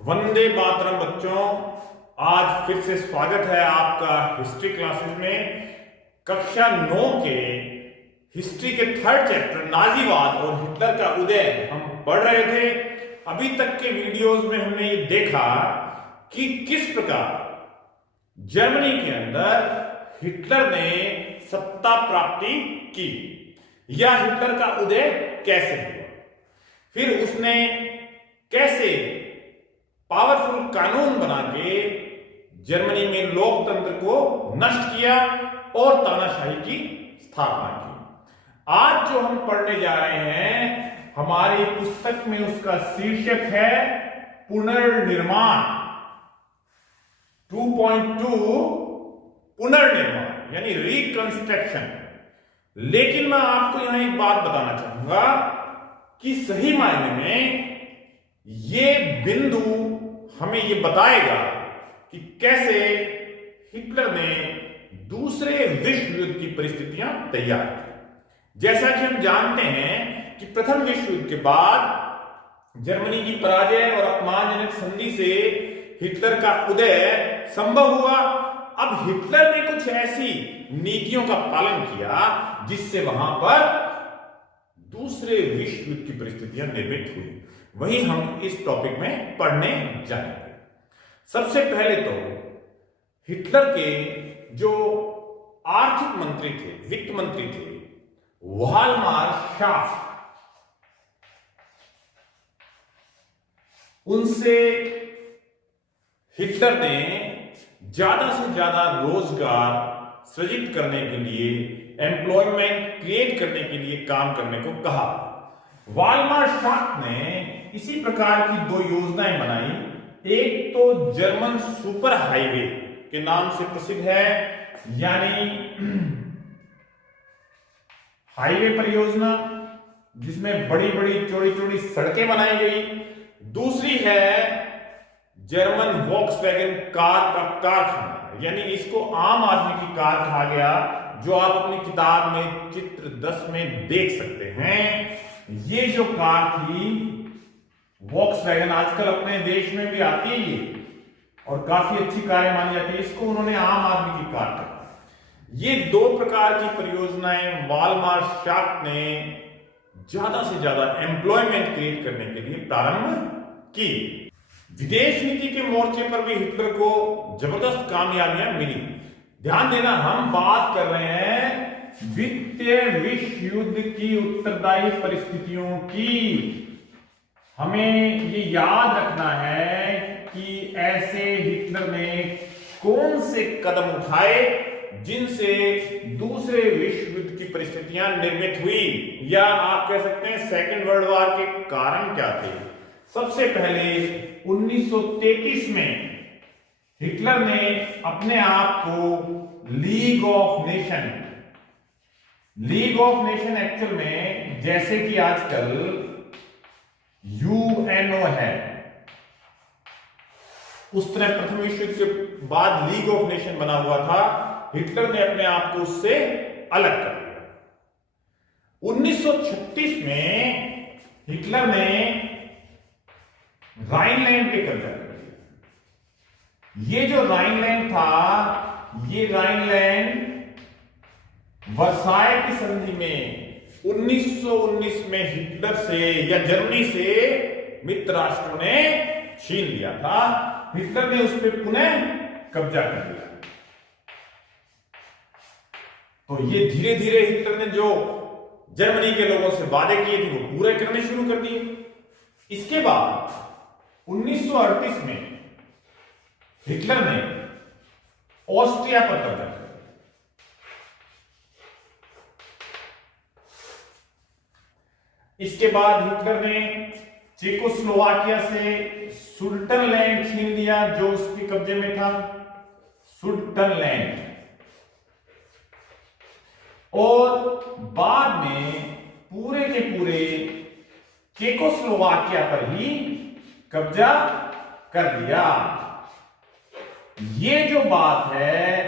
वंदे मातरम बच्चों, आज फिर से स्वागत है आपका हिस्ट्री क्लासेस में। कक्षा 9 के हिस्ट्री के थर्ड चैप्टर नाजीवाद और हिटलर का उदय हम पढ़ रहे थे। अभी तक के वीडियोस में हमने ये देखा कि किस प्रकार जर्मनी के अंदर हिटलर ने सत्ता प्राप्ति की या हिटलर का उदय कैसे हुआ, फिर उसने कैसे पावरफुल कानून बना के जर्मनी में लोकतंत्र को नष्ट किया और तानाशाही की स्थापना की। आज जो हम पढ़ने जा रहे हैं हमारी पुस्तक में उसका शीर्षक है पुनर्निर्माण 2.2 पुनर्निर्माण यानी रिकंस्ट्रक्शन। लेकिन मैं आपको यहां एक बात बताना चाहूंगा कि सही मायने में ये बिंदु हमें ये बताएगा कि कैसे हिटलर ने दूसरे विश्व युद्ध की परिस्थितियां तैयार की। जैसा कि हम जानते हैं कि प्रथम विश्व युद्ध के बाद जर्मनी की पराजय और अपमानजनक संधि से हिटलर का उदय संभव हुआ। अब हिटलर ने कुछ ऐसी नीतियों का पालन किया जिससे वहां पर दूसरे विश्व युद्ध की परिस्थितियां निर्मित हुई। वही हम इस टॉपिक में पढ़ने जाएंगे। सबसे पहले तो हिटलर के जो आर्थिक मंत्री थे, वित्त मंत्री थे, वाल्मार शाफ्ट, उनसे हिटलर ने ज्यादा से ज्यादा रोजगार सृजित करने के लिए, एम्प्लॉयमेंट क्रिएट करने के लिए काम करने को कहा। वाल्मार शाफ्ट ने इसी प्रकार की दो योजनाएं बनाई। एक तो जर्मन सुपर हाईवे के नाम से प्रसिद्ध है, यानी हाईवे परियोजना जिसमें बड़ी बड़ी चौड़ी चौड़ी सड़कें बनाई गई। दूसरी है जर्मन वॉक्सवैगन कार का कारखाना, यानी इसको आम आदमी की कार कहा गया, जो आप अपनी किताब में चित्र 10 में देख सकते हैं। ये जो कार थी वॉक्सवैगन, आजकल अपने देश में भी आती है और काफी अच्छी कारें मानी जाती है, इसको उन्होंने आम आदमी की कार कहा। ये दो प्रकार की परियोजनाएं वाल्मार शाफ्ट ने ज्यादा से ज्यादा एम्प्लॉयमेंट क्रिएट करने के लिए प्रारंभ की। विदेश नीति के मोर्चे पर भी हिटलर को जबरदस्त कामयाबियां मिली। ध्यान देना, हम बात कर रहे हैं द्वितीय विश्व युद्ध की उत्तरदायी परिस्थितियों की। हमें ये याद रखना है कि ऐसे हिटलर ने कौन से कदम उठाए जिनसे दूसरे विश्व युद्ध की परिस्थितियां निर्मित हुई, या आप कह सकते हैं सेकेंड वर्ल्ड वॉर के कारण क्या थे। सबसे पहले 1933 में हिटलर ने अपने आप को लीग ऑफ नेशन एक्चुअल में जैसे कि आजकल यूएनओ है, उस तरह प्रथम विश्व युद्ध के बाद लीग ऑफ नेशन बना हुआ था। हिटलर ने अपने आप को उससे अलग कर दिया। 1936 में हिटलर ने राइनलैंड पे कब्जा कर लिया। ये जो राइनलैंड था, ये राइनलैंड वर्साय की संधि में 1919 में हिटलर से या जर्मनी से मित्र राष्ट्रों ने छीन लिया था। हिटलर ने उस पर पुनः कब्जा कर लिया। तो ये धीरे धीरे हिटलर ने जो जर्मनी के लोगों से वादे किए थे वो पूरे करने शुरू कर दिए। इसके बाद 1938 में हिटलर ने ऑस्ट्रिया पर कब्जा कर लिया। इसके बाद हिटलर ने चेकोस्लोवाकिया से सुडेटलैंड छीन लिया, जो उसके कब्जे में था, सुडेटलैंड। और बाद में पूरे के पूरे चेकोस्लोवाकिया पर ही कब्जा कर लिया। ये जो बात है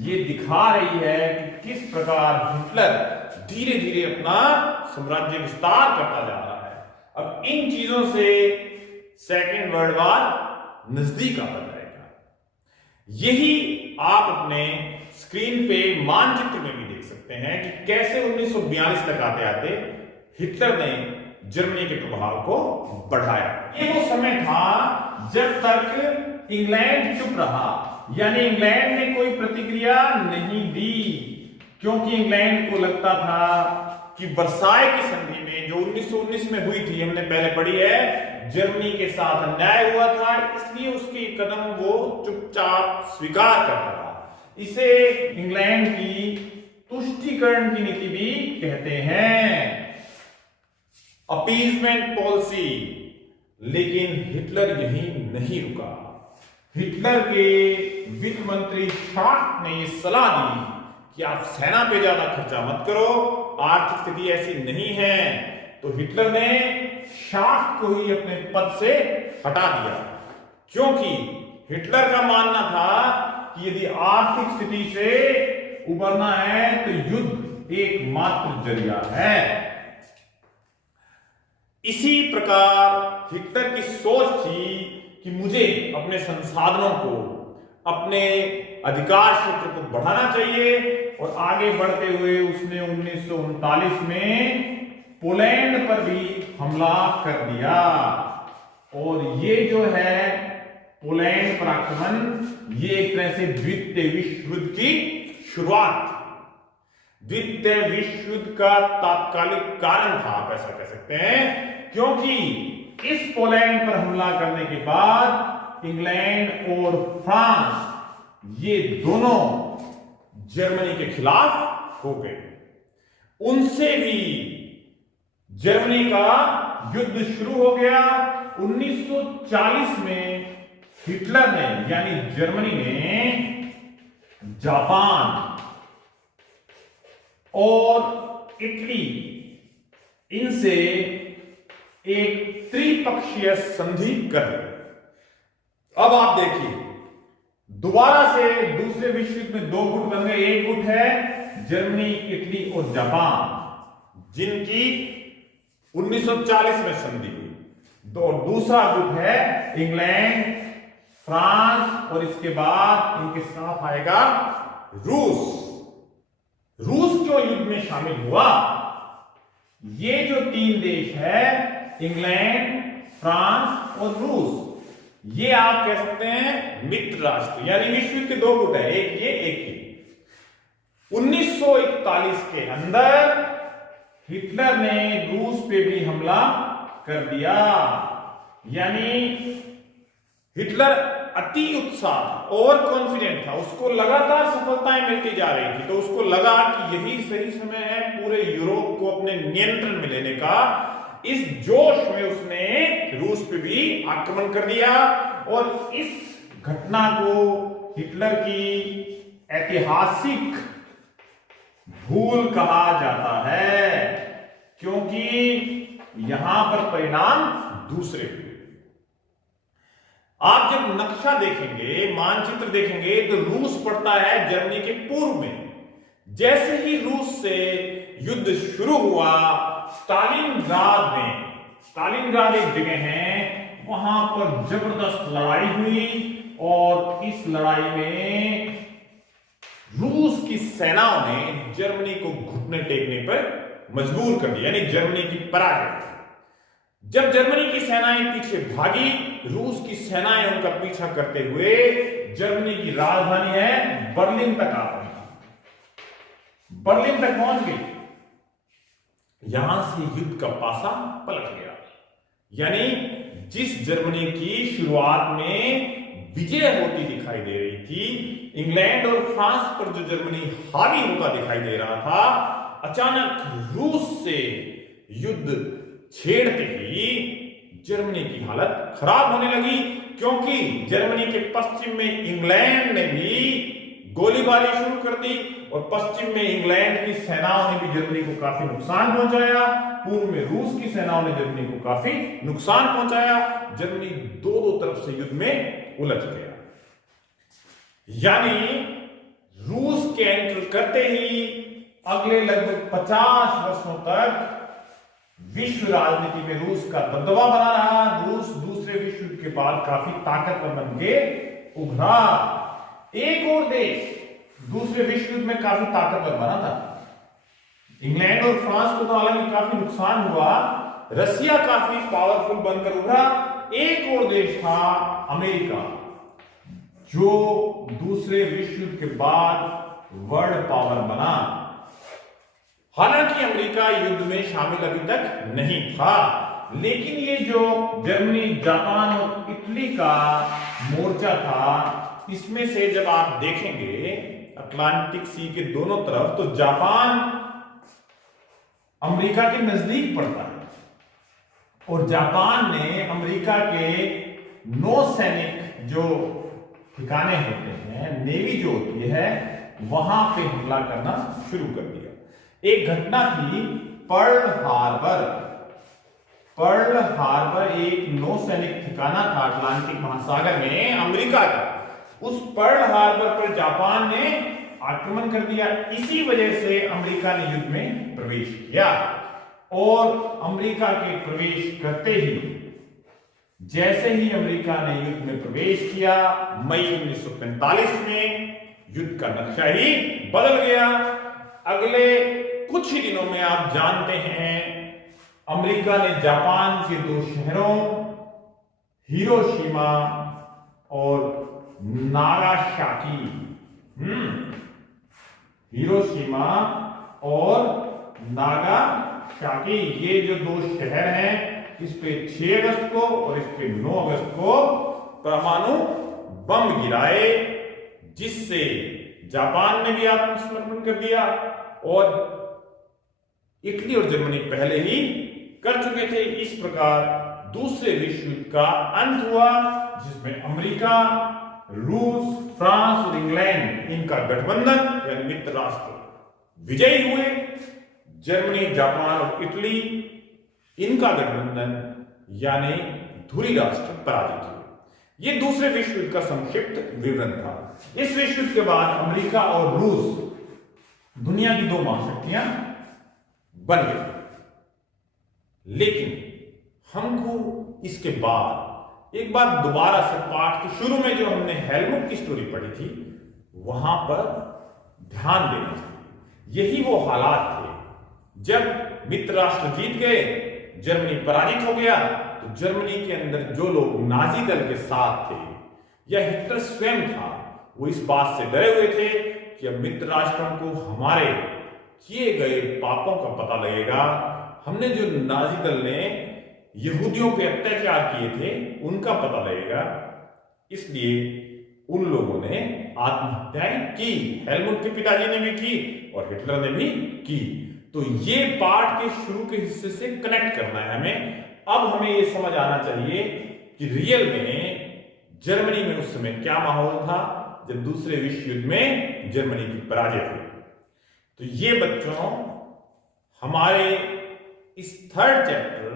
ये दिखा रही है कि किस प्रकार हिटलर धीरे धीरे अपना साम्राज्य विस्तार करता जा रहा है। अब इन चीजों से सेकेंड वर्ल्ड वॉर नजदीक आता जाएगा। यही आप अपने स्क्रीन पे मानचित्र में भी देख सकते हैं कि कैसे 1942 तक आते आते हिटलर ने जर्मनी के प्रभाव को बढ़ाया। ये वो समय था जब तक इंग्लैंड चुप रहा, यानी इंग्लैंड ने कोई प्रतिक्रिया नहीं दी, क्योंकि इंग्लैंड को लगता था कि वर्साय की संधि में जो 1919 में हुई थी, हमने पहले पढ़ी है, जर्मनी के साथ अन्याय हुआ था, इसलिए उसकी कदम वो चुपचाप स्वीकार करता रहा। इसे इंग्लैंड की तुष्टीकरण की नीति भी कहते हैं, अपीजमेंट पॉलिसी। लेकिन हिटलर यहीं नहीं रुका। हिटलर के वित्त मंत्री शार्क ने यह सलाह दी कि आप सेना पे ज्यादा खर्चा मत करो, आर्थिक स्थिति ऐसी नहीं है। तो हिटलर ने शार्क को ही अपने पद से हटा दिया, क्योंकि हिटलर का मानना था कि यदि आर्थिक स्थिति से उबरना है तो युद्ध एकमात्र जरिया है। इसी प्रकार हिटलर की सोच थी कि मुझे अपने संसाधनों को, अपने अधिकार क्षेत्र को बढ़ाना चाहिए, और आगे बढ़ते हुए उसने 1939 में पोलैंड पर भी हमला कर दिया। और ये जो है पोलैंड पर आक्रमण, ये एक तरह से द्वितीय विश्व युद्ध की शुरुआत थी। द्वितीय विश्व युद्ध का तात्कालिक कारण था, आप ऐसा कह सकते हैं, क्योंकि इस पोलैंड पर हमला करने के बाद इंग्लैंड और फ्रांस, ये दोनों जर्मनी के खिलाफ हो गए। उनसे भी जर्मनी का युद्ध शुरू हो गया। 1940 में हिटलर ने, यानी जर्मनी ने, जापान और इटली, इनसे एक त्रिपक्षीय संधि कर ली। अब आप देखिए, दोबारा से दूसरे विश्व युद्ध में दो गुट बन गए। एक गुट है जर्मनी, इटली और जापान, जिनकी 1940 में संधि हुई। और दूसरा गुट है इंग्लैंड, फ्रांस, और इसके बाद इनके साथ आएगा रूस। रूस जो युद्ध में शामिल हुआ, ये जो तीन देश है, इंग्लैंड, फ्रांस और रूस, ये आप कह सकते हैं मित्र राष्ट्र, यानी विश्व युद्ध के दो गुट है, एक ये एक ये। 1941 के अंदर हिटलर ने रूस पे भी हमला कर दिया। यानी हिटलर अति उत्साह और कॉन्फिडेंट था, उसको लगातार सफलताएं मिलती जा रही थी, तो उसको लगा कि यही सही समय है पूरे यूरोप को अपने नियंत्रण में लेने का। इस जोश में उसने रूस पे भी आक्रमण कर दिया, और इस घटना को हिटलर की ऐतिहासिक भूल कहा जाता है, क्योंकि यहां पर परिणाम दूसरे हुए। आप जब नक्शा देखेंगे, मानचित्र देखेंगे, तो रूस पड़ता है जर्मनी के पूर्व में। जैसे ही रूस से युद्ध शुरू हुआ, स्टालिनग्राद में, स्टालिनग्राद एक जगह है, वहां पर जबरदस्त लड़ाई हुई, और इस लड़ाई में रूस की सेनाओं ने जर्मनी को घुटने टेकने पर मजबूर कर दिया, यानी जर्मनी की पराजय। जब जर्मनी की सेनाएं पीछे भागी, रूस की सेनाएं उनका पीछा करते हुए जर्मनी की राजधानी है बर्लिन तक आ गई। बर्लिन तक पहुंच गई। यहां से युद्ध का पासा पलट गया। यानी जिस जर्मनी की शुरुआत में विजय होती दिखाई दे रही थी, इंग्लैंड और फ्रांस पर जो जर्मनी हावी होता दिखाई दे रहा था, अचानक रूस से युद्ध छेड़ते ही जर्मनी की हालत खराब होने लगी, क्योंकि जर्मनी के पश्चिम में इंग्लैंड ने भी गोलीबारी शुरू कर दी, और पश्चिम में इंग्लैंड की सेनाओं ने भी जर्मनी को काफी नुकसान पहुंचाया। पूर्व में रूस की सेनाओं ने जर्मनी को काफी नुकसान पहुंचाया। जर्मनी दो तरफ से युद्ध में उलझ गया। यानी रूस के एंटर करते ही अगले लगभग 50 वर्षों तक विश्व राजनीति में रूस का दबदबा बना रहा। रूस दूसरे विश्व बाद काफी ताकतवर बन के उभरा। एक और देश दूसरे विश्व युद्ध में काफी ताकतवर बना था। इंग्लैंड और फ्रांस को तो हालांकि काफी नुकसान हुआ, रसिया काफी पावरफुल बनकर उभरा। एक और देश था अमेरिका, जो दूसरे विश्व युद्ध के बाद वर्ल्ड पावर बना। हालांकि अमेरिका युद्ध में शामिल अभी तक नहीं था, लेकिन ये जो जर्मनी, जापान और इटली का मोर्चा था, इसमें से जब आप देखेंगे अटलांटिक सी के दोनों तरफ, तो जापान अमेरिका के नजदीक पड़ता है और जापान ने अमेरिका के नौसैनिक जो ठिकाने होते हैं, नेवी जो होती है, वहां पे हमला करना शुरू कर दिया। एक घटना थी पर्ल हार्बर। पर्ल हार्बर एक नौसैनिक ठिकाना था अटलांटिक महासागर में अमेरिका का। उस पर्ल हार्बर पर जापान ने आक्रमण कर दिया। इसी वजह से अमेरिका ने युद्ध में प्रवेश किया और अमेरिका के प्रवेश करते ही, जैसे ही अमेरिका ने युद्ध में प्रवेश किया, मई 1945 में युद्ध का नक्शा ही बदल गया। अगले कुछ ही दिनों में आप जानते हैं अमेरिका ने जापान के दो शहरों हिरोशिमा और नागासाकी, हिरोशिमा और नागासाकी, ये जो दो शहर हैं, इस पे 6 अगस्त को और इस पे 9 अगस्त को परमाणु बम गिराए, जिससे जापान ने भी आत्मसमर्पण कर दिया और इटली और जर्मनी पहले ही कर चुके थे। इस प्रकार दूसरे विश्व युद्ध का अंत हुआ, जिसमें अमेरिका, रूस, फ्रांस और इंग्लैंड, इनका गठबंधन यानी मित्र राष्ट्र विजयी हुए। जर्मनी, जापान और इटली, इनका गठबंधन यानी धुरी राष्ट्र पराजित हुए। यह दूसरे विश्व युद्ध का संक्षिप्त विवरण था। इस विश्व युद्ध के बाद अमेरिका और रूस दुनिया की 2 महाशक्तियां बन गई। लेकिन हमको इसके बाद एक बार दोबारा से पाठ के शुरू में जो हमने हेलमुट की स्टोरी पढ़ी थी, वहां पर ध्यान देना चाहिए। यही वो हालात थे जब मित्र राष्ट्र जीत गए, जर्मनी पराजित हो गया, तो जर्मनी के अंदर जो लोग नाजी दल के साथ थे या हिटलर स्वयं था, वो इस बात से डरे हुए थे कि अब मित्र राष्ट्रों को हमारे किए गए पापों का पता लगेगा। हमने जो नाजी दल ने यहूदियों पे अत्याचार किए थे, उनका पता लगेगा। इसलिए उन लोगों ने आत्महत्याएं की। हेलमुट के पिताजी ने भी की और हिटलर ने भी की। तो ये पाठ के शुरू के हिस्से से कनेक्ट करना है हमें। अब हमें ये समझ आना चाहिए कि रियल में जर्मनी में उस समय क्या माहौल था जब दूसरे विश्व युद्ध में जर्मनी की पराजय हुई। तो ये बच्चों हमारे इस 3rd chapter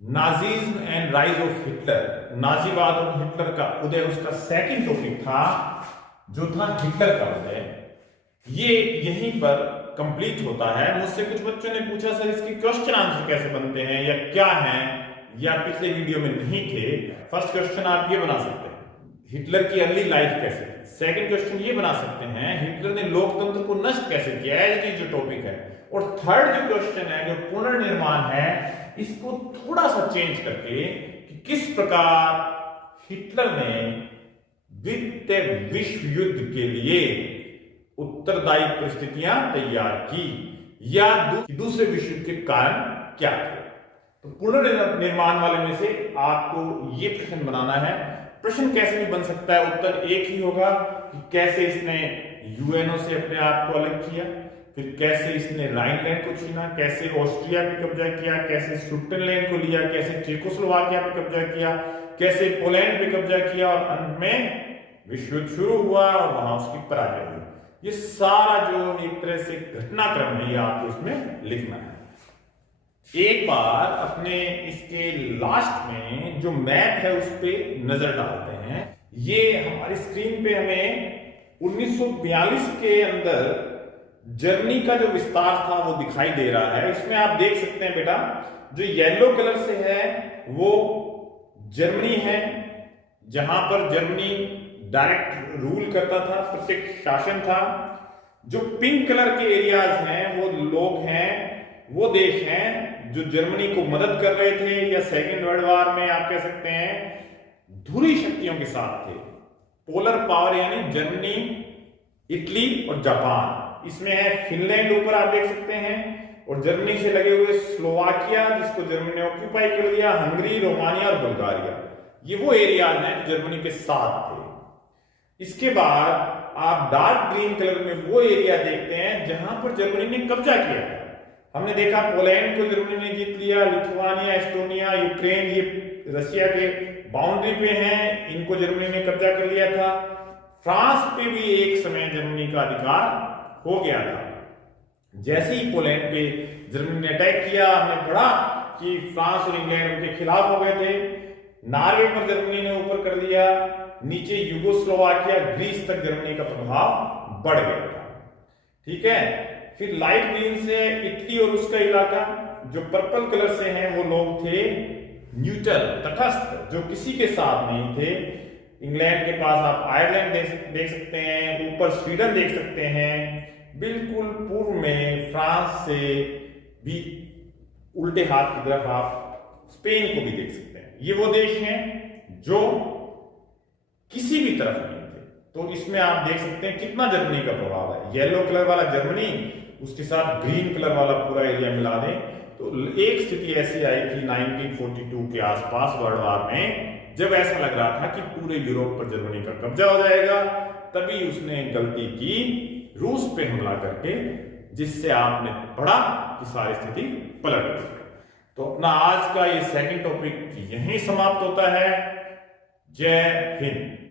Nazism and rise of Hitler, नाजीवाद और हिटलर का उदय, उसका 2nd टॉपिक था, जो था हिटलर का उदय। ये यहीं पर कंप्लीट होता है। मुझसे कुछ बच्चों ने पूछा सर इसके क्वेश्चन आंसर कैसे बनते हैं या क्या हैं, या पिछले वीडियो में नहीं थे। फर्स्ट क्वेश्चन आप ये बना सकते हैं, हिटलर की अर्ली लाइफ कैसे। सेकंड क्वेश्चन ये बना सकते हैं, हिटलर ने लोकतंत्र को नष्ट कैसे किया, एज इट इज जो टॉपिक है। और थर्ड जो क्वेश्चन है, जो पुनर्निर्माण है, इसको थोड़ा सा चेंज करके कि किस प्रकार हिटलर ने द्वितीय विश्व युद्ध के लिए उत्तरदायी परिस्थितियां तैयार की, या दूसरे विश्व युद्ध के कारण क्या थे। तो पुनर्निर्माण वाले में से आपको ये प्रश्न बनाना है। प्रश्न कैसे भी बन सकता है, उत्तर एक ही होगा कि कैसे इसने यूएनओ से अपने आप को अलग किया, फिर कैसे इसने राइनलैंड को छीना, कैसे ऑस्ट्रिया पे कब्जा किया, कैसे स्विट्जरलैंड को लिया, कैसे चेकोस्लोवाकिया पे कब्जा किया, कैसे पोलैंड पे कब्जा किया, और अंत में विश्व युद्ध शुरू हुआ और वहां उसकी पराजय हुई। ये सारा जो एक तरह से घटनाक्रम है, ये आपको इसमें लिखना है। एक बार अपने इसके लास्ट में जो मैप है उस पर नजर डालते हैं। ये हमारी स्क्रीन पे हमें 1942 के अंदर जर्मनी का जो विस्तार था वो दिखाई दे रहा है। इसमें आप देख सकते हैं बेटा, जो येलो कलर से है वो जर्मनी है, जहां पर जर्मनी डायरेक्ट रूल करता था, प्रत्यक्ष शासन था। जो पिंक कलर के एरियाज हैं वो लोग हैं, वो देश हैं जो जर्मनी को मदद कर रहे थे, या सेकेंड वर्ल्ड वॉर में आप कह सकते हैं धुरी शक्तियों के साथ थे। पोलर पावर यानी जर्मनी, इटली और जापान। इसमें है फिनलैंड ऊपर आप देख सकते हैं, और जर्मनी से लगे हुए स्लोवाकिया जिसको जर्मनी ने ऑक्यूपाई कर लिया, हंगरी, रोमानिया और बुल्गारिया। ये वो एरियाज हैं जो जर्मनी के साथ थे। इसके बाद आप डार्क ग्रीन कलर में वो एरिया देखते हैं जहां पर जर्मनी ने कब्जा किया था। हमने देखा पोलैंड को जर्मनी ने जीत लिया, लिथुआनिया, एस्टोनिया, यूक्रेन ये रशिया के बाउंड्री पे हैं, इनको जर्मनी ने कब्जा कर लिया था। फ्रांस पे भी एक समय जर्मनी का अधिकार हो गया था। जैसे ही पोलैंड पे जर्मनी ने अटैक किया, हमने पढ़ा कि फ्रांस और इंग्लैंड उनके खिलाफ हो गए थे। नॉर्वे पर जर्मनी ने ऊपर कर दिया, नीचे यूगोस्लोवाकिया, ग्रीस तक जर्मनी का प्रभाव बढ़ गया था। ठीक है, फिर लाइट ग्रीन से इटली और उसका इलाका, जो पर्पल कलर से हैं वो लोग थे न्यूट्रल, तटस्थ, जो किसी के साथ नहीं थे। इंग्लैंड के पास आप आयरलैंड देख सकते हैं, ऊपर स्वीडन देख सकते हैं, बिल्कुल पूर्व में फ्रांस से भी उल्टे हाथ की तरफ आप स्पेन को भी देख सकते हैं। ये वो देश हैं जो किसी भी तरफ नहीं थे। तो इसमें आप देख सकते हैं कितना जर्मनी का प्रभाव है। येलो कलर वाला जर्मनी, उसके साथ ग्रीन कलर वाला पूरा एरिया मिला दें तो एक स्थिति ऐसी आई थी 1942 के आसपास वर्ल्ड वॉर में, जब ऐसा लग रहा था कि पूरे यूरोप पर जर्मनी का कब्जा हो जाएगा। तभी उसने गलती की रूस पे हमला करके, जिससे आपने पढ़ा कि सारी स्थिति पलट गई। तो अपना आज का ये सेकंड टॉपिक यहीं समाप्त होता है। जय हिंद।